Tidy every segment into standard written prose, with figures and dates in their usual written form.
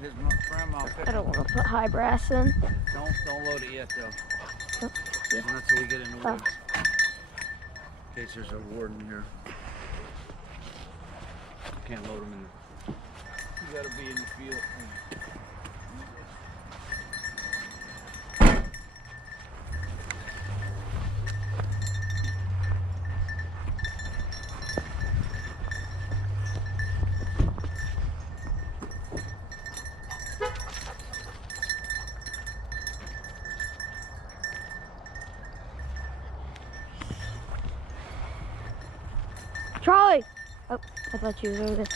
His grandma. I don't want to put high brass in. Don't load it yet though. Oh, yeah. Not till we get in the Oh. woods. In case there's a warden here. You can't load them in the. You gotta be in the field. Charlie! Oh, I thought you were over there.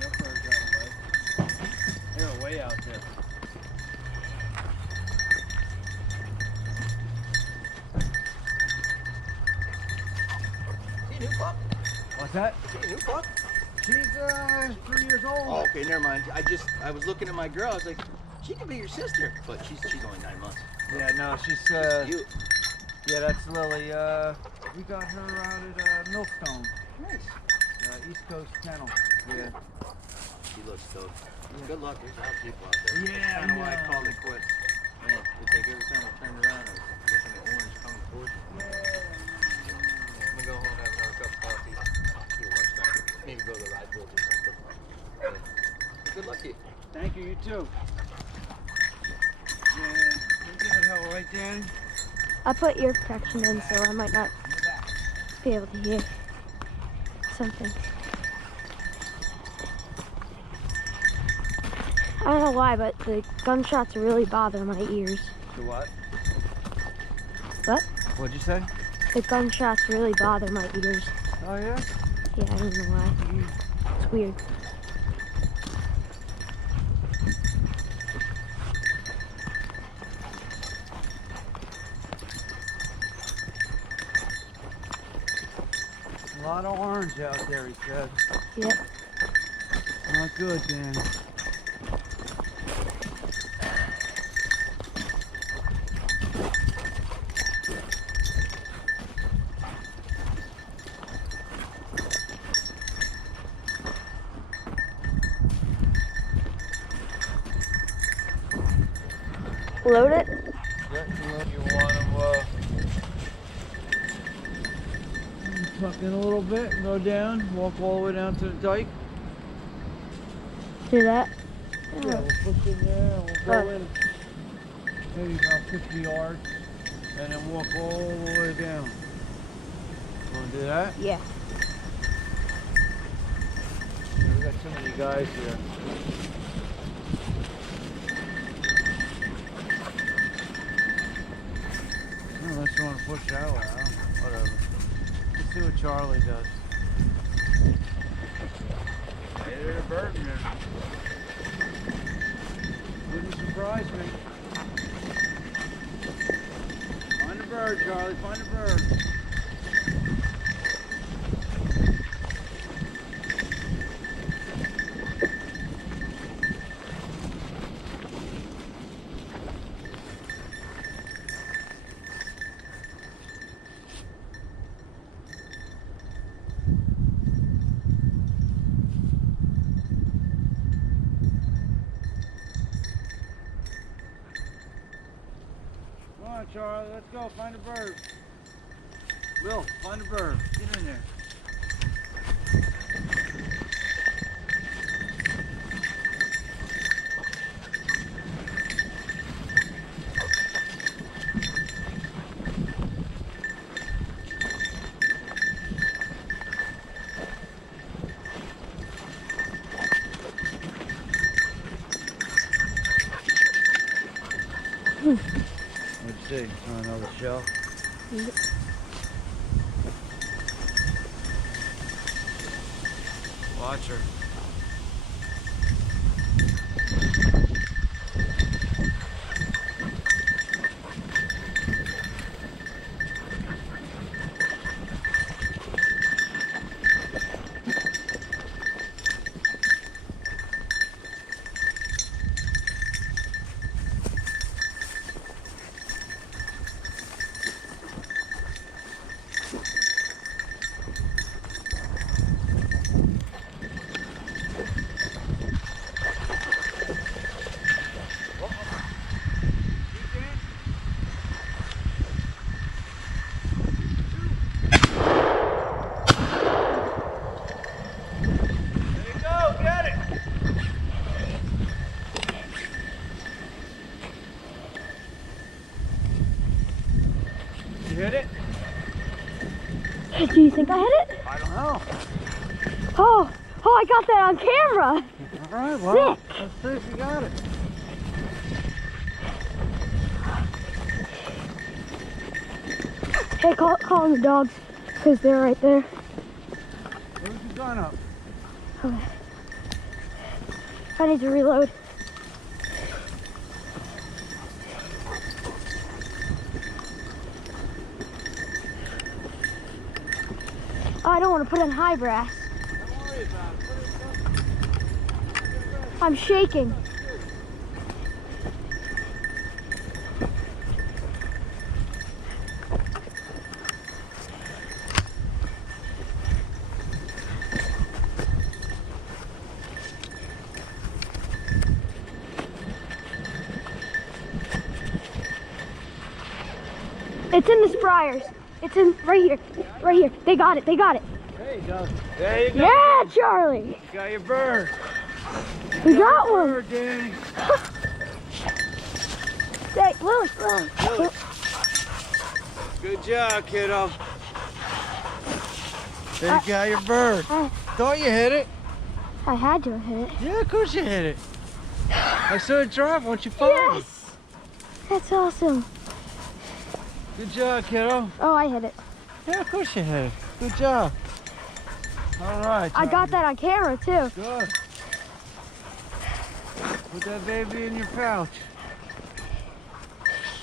That bird got away. They're way out there. See a new pup? What's that? See a new pup? She's 3 years old. Oh, okay, never mind. I was looking at my girl. I was like, she could be your sister, but she's only 9 months. Yeah, no, she's You. yeah, that's Lily. We got her out at Millstone, Nice. East Coast Kennel. Yeah. She looks stoked. Good luck. There's a lot of people out there. Yeah, That's kind of why I I know. called it quits. Yeah, it's like every time I turned around, I was looking at orange coming towards me. I'm gonna go home and have another cup of coffee. Do a lunchtime. Maybe go to the ride field or something. Yeah. Good luck to you. Thank you. You too. Yeah. You got help, right, Dan? I put ear protection in, so I might not be able to hear something. I don't know why, but the gunshots really bother my ears. The what? What? What'd you say? The gunshots really bother my ears. Oh yeah. Yeah, I don't know why. It's weird. A lot of orange out there, he said. Yep. Not good, Dan. Load it? You want to tuck in a little bit and go down, walk all the way down to the dike. Do that? Yeah, we'll push in there and we'll go Oh. in maybe about 50 yards and then walk all the way down. Want to do that? Yeah. Yeah, we got so many guys here. Unless you want to push that way, I don't know, whatever. Let's see what Charlie does. Hey, there's a bird in there. Wouldn't surprise me. Find the bird, Charlie, find the bird. Come on, Charlie, let's go, find a bird. Will, find a bird. Get in there. Let's see, another shell. Yep. Watch her. You hit it? Do you think I hit it? I don't know. Oh, I got that on camera. All right, well, Sick. let's see if you got it. Hey, call the dogs, because they're right there. Where's your gun up? Okay. I need to reload. I don't want to put in high brass. Don't worry about it. Put it I'm shaking. It's in the Spryers. It's in right here. Right here. They got it. They got it. There you go. There you go. Yeah, Charlie. You got your bird. We got Your one. bird, Danny. Hey, Lily. Lily. Good job, kiddo. There you got your bird. Thought you hit it. I had to hit it. Yeah, of course you hit it. I saw it drop once you fired it. Yes. That's awesome. Good job, kiddo. Oh, I hit it. Yeah, of course you hit it. Good job. All right. I got that on camera too. Good. Put that baby in your pouch.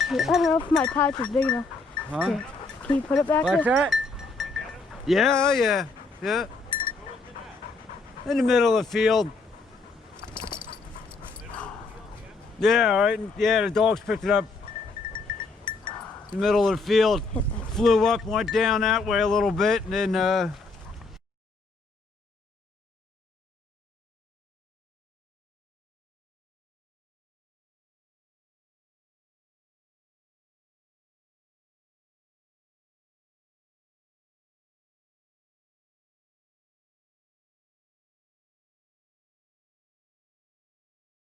I don't know if my pouch is big enough. Huh? Here. Can you put it back Like there? that? Yeah, yeah, yeah. In the middle of the field. Yeah, all right. Yeah, the dogs picked it up. In the middle of the field. Flew up, went down that way a little bit, and then